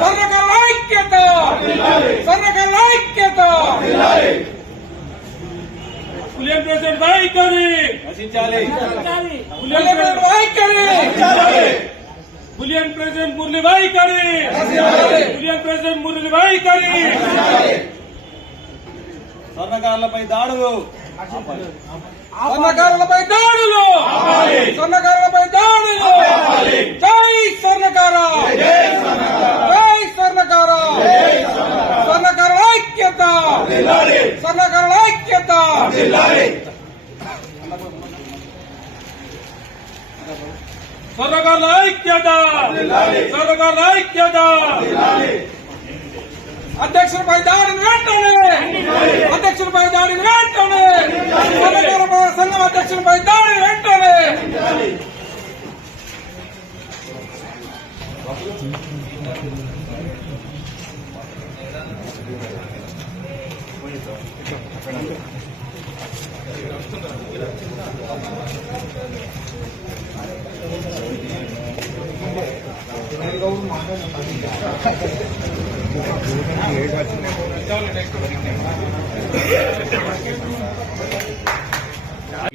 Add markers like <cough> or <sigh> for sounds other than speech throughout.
సన్నకల ఐక్యత సన్నకల ఐక్యత పులియం ప్రెసిడెంట్ వైఖరి పులియం ప్రెసిడెంట్ వైఖరి! పులియం ప్రెసిడెంట్ మురళి వైఖరి! పులియం ప్రెసిడెంట్ మురళి వైఖరి! స్వర్ణకారులపై దాడులు. స్వర్ణకారులపై దాడులు! స్వర్ణకారులపై దాడులు! జై స్వర్ణకార! జై స్వర్ణకార! స్వర్ణకారుల ఐక్యత! స్వర్ణకారుల ఐక్యత! స్వర్ణకారుల ఐక్యత! స్వర్ణకారుల ఐక్యత! అధ్యక్షులపై దాడిని వెంటనే అధ్యక్షులపై దాడిని వెంటనే స్వర్ణకారుల సంఘం అధ్యక్షులపై దాడిని వెంటనే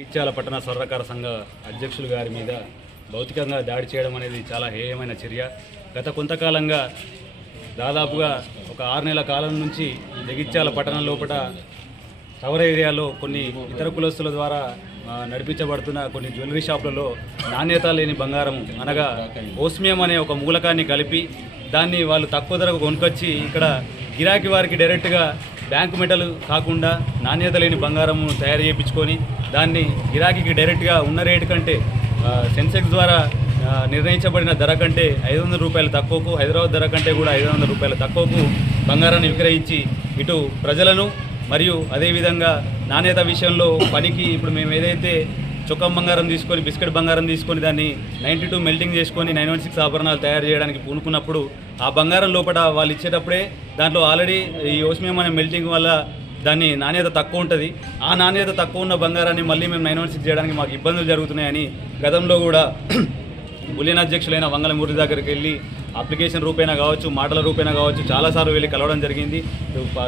ఇచ్చాల పట్టణ స్వర్ణకార సంఘ అధ్యక్షులు గారి మీద భౌతికంగా దాడి చేయడం అనేది చాలా హేయమైన చర్య. గత కొంతకాలంగా దాదాపుగా ఒక ఆరు నెలల కాలం నుంచి జగిత్యాల పట్టణం లోపల టవర్ ఏరియాలో కొన్ని ఇతర కులస్తుల ద్వారా నడిపించబడుతున్న కొన్ని జ్యువెలరీ షాపులలో నాణ్యత లేని బంగారం అనగా ఓస్మియం అనే ఒక మూలకాన్ని కలిపి దాన్ని వాళ్ళు తక్కువ ధరకు కొనుకొచ్చి ఇక్కడ గిరాకీ వారికి డైరెక్ట్గా బ్యాంకు మెటల్ కాకుండా నాణ్యత లేని బంగారము తయారు చేయించుకొని దాన్ని గిరాకీకి డైరెక్ట్గా ఉన్న రేటు కంటే సెన్సెక్స్ ద్వారా నిర్ణయించబడిన ధర కంటే ఐదు వందల రూపాయలు తక్కువకు హైదరాబాద్ ధర కంటే కూడా ఐదు వందల రూపాయలు తక్కువకు బంగారాన్ని విక్రయించి ఇటు ప్రజలను మరియు అదేవిధంగా నాణ్యత విషయంలో పనికి ఇప్పుడు మేము ఏదైతే చుక్కం బంగారం తీసుకొని బిస్కెట్ బంగారం తీసుకొని దాన్ని నైంటీ టూ మెల్టింగ్ చేసుకొని నైన్ వన్ సిక్స్ ఆభరణాలు తయారు చేయడానికి పూనుకున్నప్పుడు ఆ బంగారం లోపల వాళ్ళు ఇచ్చేటప్పుడే దాంట్లో ఆల్రెడీ ఈ ఓస్మియం అనే మెల్టింగ్ వల్ల దాన్ని నాణ్యత తక్కువ ఉంటుంది. ఆ నాణ్యత తక్కువ ఉన్న బంగారాన్ని మళ్ళీ మేము నైన్ వన్ సిక్స్ చేయడానికి మాకు ఇబ్బందులు జరుగుతున్నాయని గతంలో కూడా <clears throat> బులియన్ అధ్యక్షులైన వంగలమూరి దగ్గరికి వెళ్ళి అప్లికేషన్ రూపేణా కావచ్చు మాటల రూపేణా కావచ్చు చాలాసార్లు వెళ్ళి కలవడం జరిగింది.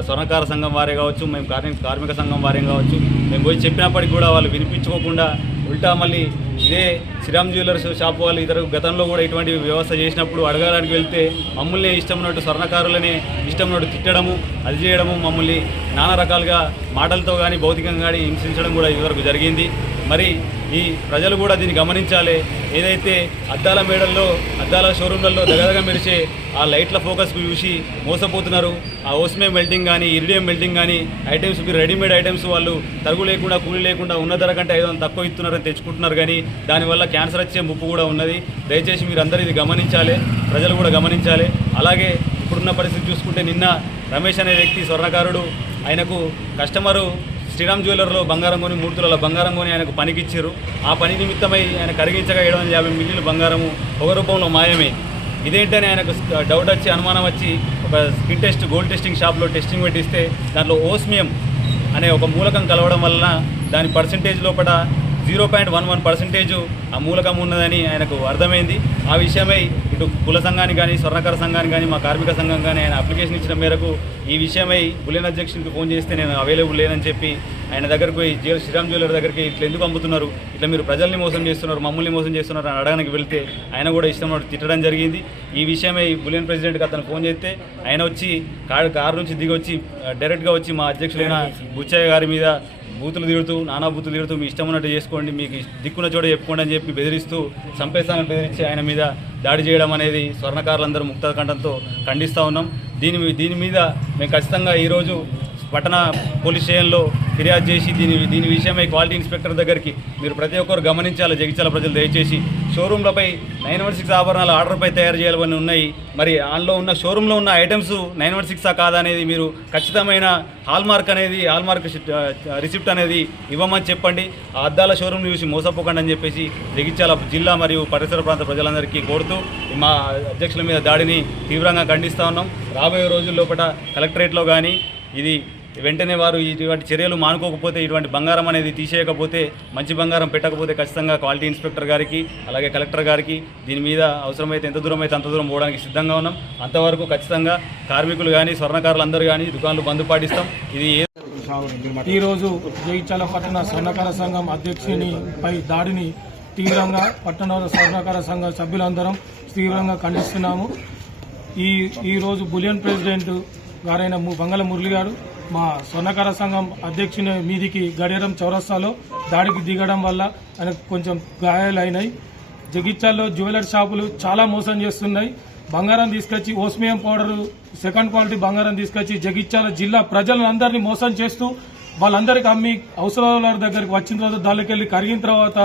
స్వర్ణకార సంఘం వారే కావచ్చు మేము కార్మిక కార్మిక సంఘం వారే కావచ్చు మేము పోయి చెప్పినప్పటికీ కూడా వాళ్ళు వినిపించుకోకుండా ఉల్టా మళ్ళీ ఇదే శ్రీరామ్ జ్యువెలర్స్ షాప్ వాళ్ళు ఇతర గతంలో కూడా ఇటువంటి వ్యవస్థ చేసినప్పుడు అడగడానికి వెళ్తే మమ్మల్ని ఇష్టం ఉన్నట్టు స్వర్ణకారులనే ఇష్టం ఉన్నట్టు తిట్టడము అది చేయడము మమ్మల్ని నానా రకాలుగా మాటలతో కానీ భౌతికంగా కానీ హింసించడం కూడా ఇదివరకు జరిగింది. మరి ఈ ప్రజలు కూడా దీన్ని గమనించాలి. ఏదైతే అద్దాల మేడల్లో అద్దాల షోరూంలలో దగదగ మెరిచే ఆ లైట్ల ఫోకస్కు చూసి మోసపోతున్నారు. ఆ ఓస్మే మెల్టింగ్ కానీ ఇరిడియం మెల్టింగ్ కానీ ఐటమ్స్ రెడీమేడ్ ఐటమ్స్ వాళ్ళు తరుగు లేకుండా కూలి లేకుండా ఉన్న ధర కంటే ఐదు వందలు తక్కువ ఇస్తున్నారని తెచ్చుకుంటున్నారు కానీ దానివల్ల క్యాన్సర్ వచ్చే ముప్పు కూడా ఉన్నది. దయచేసి మీరందరూ ఇది గమనించాలి ప్రజలు కూడా గమనించాలి. అలాగే ఇప్పుడున్న పరిస్థితి చూసుకుంటే నిన్న రమేష్ అనే వ్యక్తి స్వర్ణకారుడు ఆయనకు కస్టమరు శ్రీరామ్ జ్యువెలర్లో బంగారం కొని మూడు తులాల బంగారం కొని ఆయనకు పనికిచ్చారు. ఆ పని నిమిత్తమై ఆయన కరిగించగా ఏడు వందల యాభై మిల్లీల బంగారము ఒక రూపంలో మాయమే. ఇదేంటని ఆయనకు డౌట్ వచ్చి అనుమానం వచ్చి ఒక స్కిన్ టెస్ట్ గోల్డ్ టెస్టింగ్ షాప్లో టెస్టింగ్ పెట్టిస్తే దాంట్లో ఓస్మియం అనే ఒక మూలకం కలవడం వలన దాని పర్సంటేజ్ లోపల zero point one one percentage ఆ మూలకం ఉన్నదని ఆయనకు అర్థమైంది. ఆ విషయమై ఇటు కుల సంఘానికి కానీ స్వర్ణకర సంఘానికి కానీ మా కార్మిక సంఘం కానీ ఆయన అప్లికేషన్ ఇచ్చిన మేరకు ఈ విషయమై బులెన్ అధ్యక్షునికి ఫోన్ చేస్తే నేను అవైలబుల్ లేనని చెప్పి ఆయన దగ్గరకు పోయి జ్యువెల్ శ్రీరామ్ జ్యువెలర్ దగ్గరికి ఇట్లా ఎందుకు అమ్ముతున్నారు ఇట్లా మీరు ప్రజల్ని మోసం చేస్తున్నారు మమ్మల్ని మోసం చేస్తున్నారు అని అడగడానికి వెళ్తే ఆయన కూడా ఇష్టం తిట్టడం జరిగింది. ఈ విషయమై బులియన్ ప్రెసిడెంట్కి అతను ఫోన్ చేస్తే ఆయన వచ్చి కారు కారు నుంచి దిగి వచ్చి డైరెక్ట్గా వచ్చి మా అధ్యక్షులైన బుచ్చయ్య గారి మీద బూతులు తిడుతూ నానా బూతులు తిడుతూ మీ ఇష్టం ఉన్నట్టు చేసుకోండి మీకు దిక్కున్న చోట చెప్పుకోండి అని చెప్పి బెదిరిస్తూ సంపేస్తానని బెదిరించి ఆయన మీద దాడి చేయడం అనేది స్వర్ణకారులందరూ ముక్త కంఠంతో ఖండిస్తూ ఉన్నాం. దీని దీని మీద మేము ఖచ్చితంగా ఈరోజు పట్టణ పోలీస్ స్టేషన్లో ఫిర్యాదు చేసి దీని దీని విషయమై క్వాలిటీ ఇన్స్పెక్టర్ దగ్గరికి మీరు ప్రతి ఒక్కరు గమనించాలి. జగిత్యాల ప్రజలు దయచేసి షోరూంలపై నైన్ వన్ సిక్స్ ఆభరణాలు ఆర్డర్పై తయారు చేయాలని ఉన్నాయి. మరి అందులో ఉన్న షోరూంలో ఉన్న ఐటమ్స్ నైన్ వన్ సిక్సా కాదా అనేది మీరు ఖచ్చితమైన హాల్మార్క్ అనేది హాల్మార్క్ రిసిప్ట్ అనేది ఇవ్వమని చెప్పండి. ఆ అద్దాల షోరూమ్ చూసి మోసపోకండి అని చెప్పేసి జగిత్యాల జిల్లా మరియు పరిసర ప్రాంత ప్రజలందరికీ కోరుతూ మా అధ్యక్షుల మీద దాడిని తీవ్రంగా ఖండిస్తూ ఉన్నాం. రాబోయే రోజుల్లోపట కలెక్టరేట్లో కానీ ఇది వెంటనే వారు ఇటువంటి చర్యలు మానుకోకపోతే ఇటువంటి బంగారం అనేది తీసేయకపోతే మంచి బంగారం పెట్టకపోతే ఖచ్చితంగా క్వాలిటీ ఇన్స్పెక్టర్ గారికి అలాగే కలెక్టర్ గారికి దీని మీద అవసరమైతే ఎంత దూరం అయితే అంత దూరం పోవడానికి సిద్ధంగా ఉన్నాం. అంతవరకు ఖచ్చితంగా కార్మికులు కానీ స్వర్ణకారులు అందరూ కానీ దుకాణాలు బంద్ పాటిస్తాం. ఇది ఈరోజు జగిత్యాల పట్టణ స్వర్ణకార సంఘం అధ్యక్షుని పై దాడిని తీవ్రంగా పట్టణ స్వర్ణకార సంఘ సభ్యులందరం తీవ్రంగా ఖండిస్తున్నాము. ఈ ఈ రోజు బులియన్ ప్రెసిడెంట్ గారైన ము- బంగళ మురళి గారు మా స్వర్ణకార సంఘం అధ్యక్షుని మీదికి గడియారం చౌరస్తాలో దాడికి దిగడం వల్ల ఆయనకు కొంచెం గాయాలైనాయి. జగిత్యాల్లో జ్యువెలరీ షాపులు చాలా మోసం చేస్తున్నాయి. బంగారం తీసుకొచ్చి ఓస్మియం పౌడర్ సెకండ్ క్వాలిటీ బంగారం తీసుకొచ్చి జగిత్యాల జిల్లా ప్రజలందరినీ మోసం చేస్తూ వాళ్ళందరికీ అమ్మి అవసరాల దగ్గరికి వచ్చిన తర్వాత దానిలోకి వెళ్ళి కరిగిన తర్వాత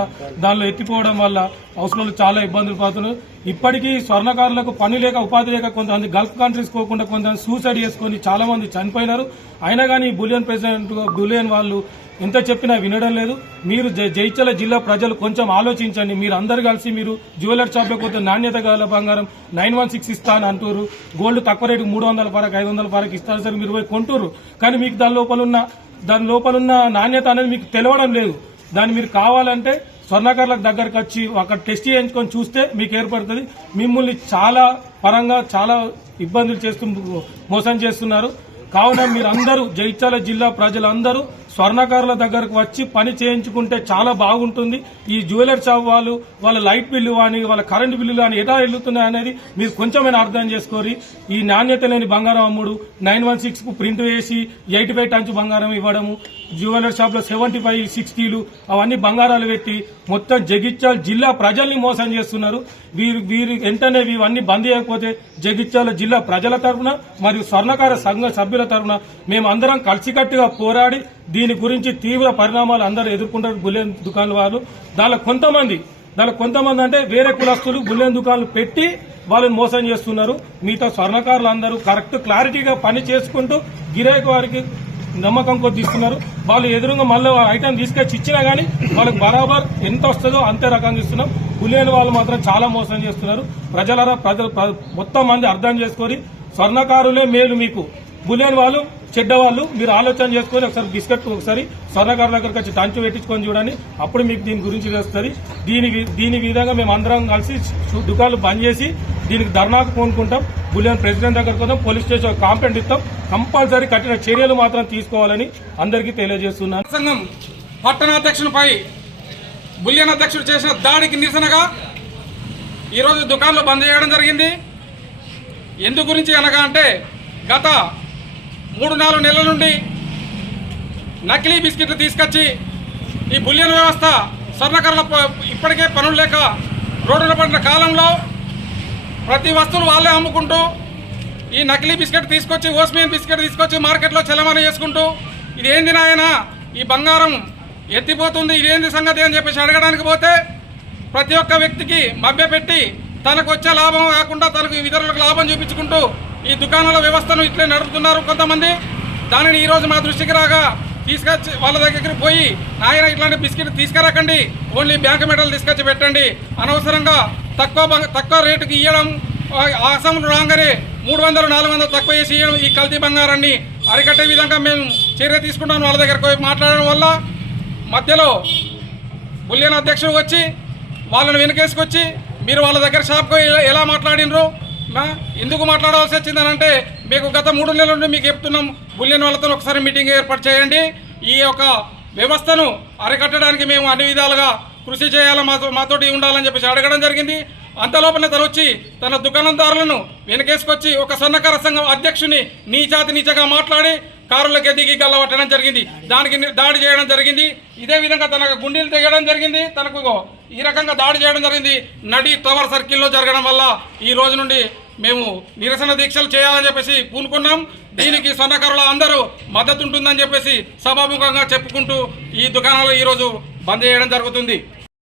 దానిలో ఎత్తిపోవడం వల్ల అవసరాలు చాలా ఇబ్బందులు పడుతున్నారు. ఇప్పటికీ స్వర్ణకారులకు పని లేక ఉపాధి లేక కొంతమంది గల్ఫ్ కంట్రీస్ పోకుండా కొంతమంది సూసైడ్ చేసుకొని చాలా మంది చనిపోయినారు. అయినా కానీ బులియన్ ప్రెసిడెంట్ బులియన్ వాళ్ళు ఎంత చెప్పినా వినడం లేదు. మీరు జైచల జిల్లా ప్రజలు కొంచెం ఆలోచించండి. మీరు అందరు కలిసి మీరు జ్యువెలర్ షాప్లో కొంత నాణ్యత గల బంగారం నైన్ వన్ సిక్స్ ఇస్తా అని అంటారు గోల్డ్ తక్కువ రేటు మూడు వందల పరకు ఐదు వందల పరకు ఇస్తారు సరే మీరు పోయి కొంటారు కానీ మీకు దాని లోపల ఉన్న దాని లోపల ఉన్న నాణ్యత అనేది మీకు తెలియడం లేదు. దాన్ని మీరు కావాలంటే స్వర్ణకర్లకు దగ్గరకు వచ్చి అక్కడ టెస్ట్ చేయించుకొని చూస్తే మీకు ఏర్పడుతుంది. మిమ్మల్ని చాలా పరంగా చాలా ఇబ్బందులు చేస్తూ మోసం చేస్తున్నారు. కావున మీరందరూ జైత్యాల జిల్లా ప్రజలందరూ స్వర్ణకారుల దగ్గరకు వచ్చి పని చేయించుకుంటే చాలా బాగుంటుంది. ఈ జ్యువెలర్ షాప్ వాళ్ళు వాళ్ళ లైట్ బిల్లు కానీ వాళ్ళ కరెంట్ బిల్లు కానీ ఎలా వెళ్తున్నాయి అనేది మీరు కొంచెమైనా అర్థం చేసుకోరి. ఈ నాణ్యత లేని బంగారం అమ్ముడు నైన్ వన్ సిక్స్కు ప్రింట్ వేసి ఎయిటీ ఫైవ్ టన్స్ బంగారం ఇవ్వడము జ్యువెలర్ షాప్లో సెవెంటీ ఫైవ్ సిక్స్టీలు అవన్నీ బంగారాలు పెట్టి మొత్తం జగిత్యాల జిల్లా ప్రజల్ని మోసం చేస్తున్నారు. వీరు వీరు వెంటనే ఇవన్నీ బంద్ చేయకపోతే జగిత్యాల జిల్లా ప్రజల తరఫున మరియు స్వర్ణకార సంఘ సభ్యుల తరఫున మేము అందరం కలిసికట్టుగా పోరాడి దీని దీని గురించి తీవ్ర పరిణామాలు అందరూ ఎదుర్కొంటారు బుల్లెన్ దుకాణాల వాళ్ళు దానిలో కొంతమంది దానిలో కొంతమంది అంటే వేరే కులస్తులు బుల్లెన్ దుకాణాలు పెట్టి వాళ్ళని మోసం చేస్తున్నారు. మిగతా స్వర్ణకారులు అందరూ కరెక్ట్ క్లారిటీగా పని చేసుకుంటూ గిరాకీ వారికి నమ్మకం కొద్ది ఇస్తున్నారు. వాళ్ళు ఎదురుగా మళ్ళీ ఐటమ్ తీసుకొచ్చి ఇచ్చినా కానీ వాళ్ళకి బరాబర్ ఎంత వస్తుందో అంతే రకంగా ఇస్తున్నాం. బుల్లెన్ వాళ్ళు మాత్రం చాలా మోసం చేస్తున్నారు. ప్రజలరా ప్రజలు మొత్తం మంది అర్థం చేసుకొని స్వర్ణకారులే మేలు మీకు. బుల్లెన్ వాళ్ళు చెడ్డవాళ్ళు మీరు ఆలోచన చేసుకొని ఒకసారి బిస్కెట్ ఒకసారి స్వర్ణకారుల దగ్గరకు వచ్చి తంచు పెట్టించుకొని చూడండి. అప్పుడు మీకు దీని గురించి తెలుస్తుంది. దీని దీని విధంగా మేము అందరం కలిసి దుకాణాలు బంద్ చేసి దీనికి ధర్నాకు పూనుకుంటాం. బులియన్ ప్రెసిడెంట్ దగ్గరకు వద్దాం పోలీస్ స్టేషన్ కాంప్లైంట్ ఇస్తాం. కంపల్సరీ కఠిన చర్యలు మాత్రం తీసుకోవాలని అందరికీ తెలియజేస్తున్నాను. సంఘం పట్టణాధ్యక్షునిపై బులియన్ అధ్యక్షుడు చేసిన దాడికి నిరసనగా ఈరోజు దుకాణాలు బంద్ చేయడం జరిగింది. ఎందు గురించి అనగా అంటే గత మూడు నాలుగు నెలల నుండి నకిలీ బిస్కెట్లు తీసుకొచ్చి ఈ బులియన్ వ్యవస్థ స్వర్ణకరణ ఇప్పటికే పనులు లేక రోడ్డున పడిన కాలంలో ప్రతి వస్తువులు వాళ్ళే అమ్ముకుంటూ ఈ నకిలీ బిస్కెట్ తీసుకొచ్చి ఓస్మియన్ బిస్కెట్ తీసుకొచ్చి మార్కెట్లో చలమని చేసుకుంటూ ఇది ఏంది నాయన? ఈ బంగారం ఎత్తిపోతుంది ఇదేంది సంగతి అని చెప్పేసి అడగడానికి పోతే ప్రతి ఒక్క వ్యక్తికి మభ్యపెట్టి తనకు వచ్చే లాభం కాకుండా తనకు ఇతరులకు లాభం చూపించుకుంటూ ఈ దుకాణాల వ్యవస్థను ఇట్లే నడుపుతున్నారు కొంతమంది. దానిని ఈరోజు మా దృష్టికి రాగా తీసుకొచ్చి వాళ్ళ దగ్గరికి పోయి నాయన ఇట్లాంటి బిస్కెట్ తీసుకురాకండి. ఓన్లీ బ్యాంక్ మెటల్ తీసుకొచ్చి పెట్టండి. అనవసరంగా తక్కువ తక్కువ రేటుకి ఇవ్వడం అసెంబ్లీ రాగానే మూడు వందలు నాలుగు వందలు తక్కువ చేసి ఇవ్వడం ఈ కల్తీ బంగారాన్ని అరికట్టే విధంగా మేము చర్య తీసుకుంటాం వాళ్ళ దగ్గరకు పోయి మాట్లాడడం వల్ల మధ్యలో బుల్లియన్ అధ్యక్షుడు వచ్చి వాళ్ళని వెనకేసుకొచ్చి మీరు వాళ్ళ దగ్గర షాప్కి ఎలా- ఎలా మాట్లాడినరు? ఎందుకు మాట్లాడవలసి వచ్చిందని అంటే మీకు గత మూడు నెలల నుండి మీకు చెప్తున్నాం బుల్లియన్ వాళ్ళతో ఒకసారి మీటింగ్ ఏర్పాటు చేయండి. ఈ యొక్క వ్యవస్థను అరికట్టడానికి మేము అన్ని విధాలుగా కృషి చేయాలి మాతో మాతోటి ఉండాలని చెప్పేసి అడగడం జరిగింది. అంతలోపల తను వచ్చి తన దుకాణదారులను వెనకేసుకొచ్చి ఒక సన్నకార సంఘం అధ్యక్షుని నీచాతి నీచగా మాట్లాడి కారులకు దిగి గల్లబట్టడం జరిగింది. దానికి దాడి చేయడం జరిగింది. ఇదే విధంగా తనకు గుండెలు తెగడం జరిగింది. తనకు ఈ రకంగా దాడి చేయడం జరిగింది. నడి టవర్ సర్కిల్లో జరగడం వల్ల ఈ రోజు నుండి మేము నిరసన దీక్షలు చేయాలని చెప్పేసి పూనుకున్నాం. దీనికి స్వర్ణకారుల అందరూ మద్దతు ఉంటుందని చెప్పేసి సభాముఖంగా చెప్పుకుంటూ ఈ దుకాణాలు ఈరోజు బంద్ చేయడం జరుగుతుంది.